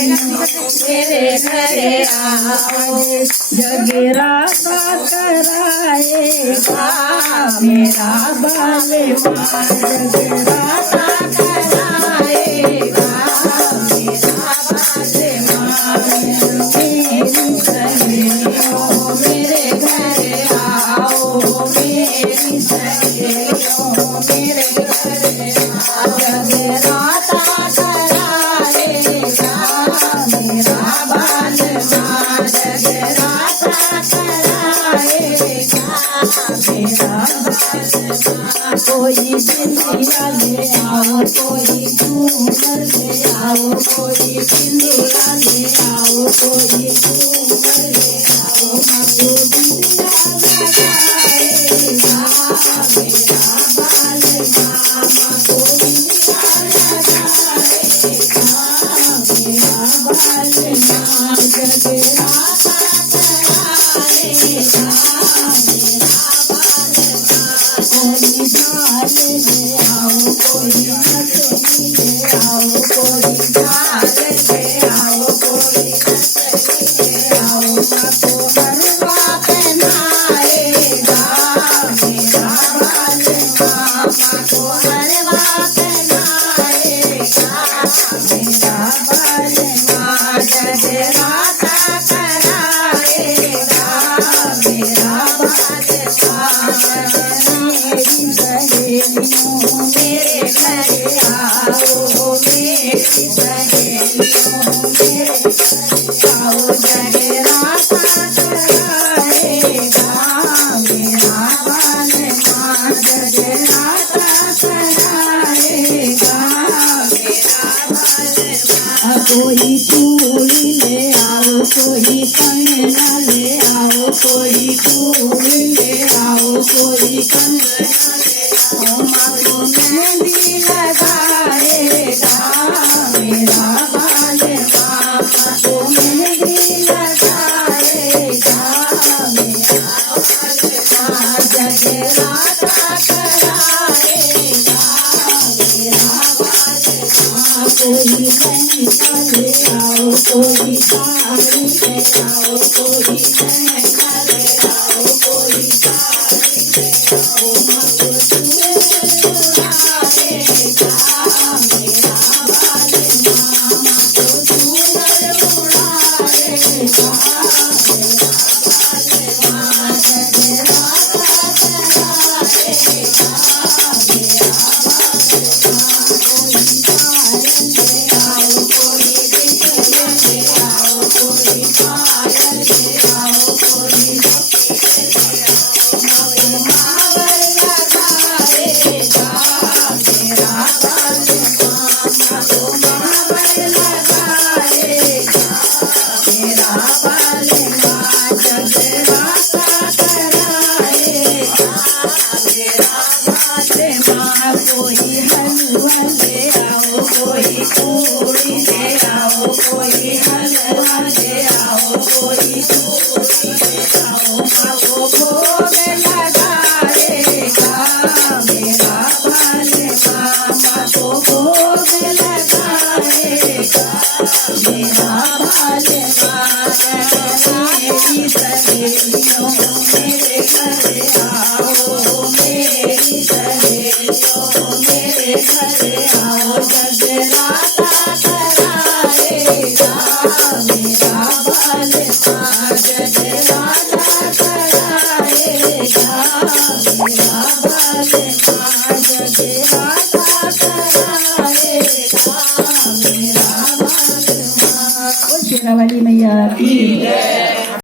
मेरे घरे आओ जगराता कराएगा मेरा बालमा जगराता कराएगा मेरा बालमा मेरी सहेलियों मेरे घरे आओ मेरी सहेलियों मेरे घरे आओ जगराता कराएगा मेरा बालमा जगराता कराएगा मेरा बालमा कोई बिंदिया ले आओ कोई झूमर ले आओ कोई बिंदिया ले आओ कोई झूमर ले आओ मको बिंदिया लगाएगा मेरा बालमा मको बिंदिया लगाएगा मेरा बालमा जगराता कराएगा मेरा कोई झाल ले आओ कोई नथनी ले आओ कोई झाल ले आओ कोई नथनी ले आओ मको हरवा पहनाएगा मेरा बालमा मको हरवा पहनाएगा मेरा बालमा जगराता कराएगा मेरा बालमा मेरी सहेलियों मेरे घरे आओ मेरी सहेलियों मेरे घरे आओ जगराता कराएगा मेरा बालमा जगराता कराएगा मेरा बालमा कोई चूड़ी ले आओ कोई कंगना ले आओ कोई चूड़ी ले आओ कोई कंगना ले आओ मको मेहंदी लगाएगा मेरा बालमा मको मेहंदी लगाएगा मेरा बालमा जगराता कराएगा मेरा बालमा कोई लहंगा ले आओ कोई साड़ी ले आओ कोई लहंगा ले आओ कोई साड़ी ले आओ मको उड़ाएगा मेरा बालमा मको झूमर उड़ाएगा मेरा बालमा जगराता कराएगा मेरा बालमा कोई पायल ले आओ कोई बिछड़े ले आओ कोई पायल ले आओ कोई बिछड़े ले आओ मको मावर लगाएगा मेरा बालमा मको मावर लगाएगा मेरा बालमा जगराता कराएगा मेरा बालमा कोई हलवा ले आओ कोई पूड़ी ले आओ कोई हलवा ले आओ कोई पूड़ी ले आओ मको भोग लगाएगा मेरा बालमा मको भोग लगाएगा मेरा बालमा मेरी सहेलियों मेरे घरे आओ मेरी सहेलियों मेरे घरे आओ जगराता कराएगा मेरा बालमा जगराता कराएगा मेरा बालमा जगराता कराएगा मेरा बालमा। शेरावाली मैया की जय।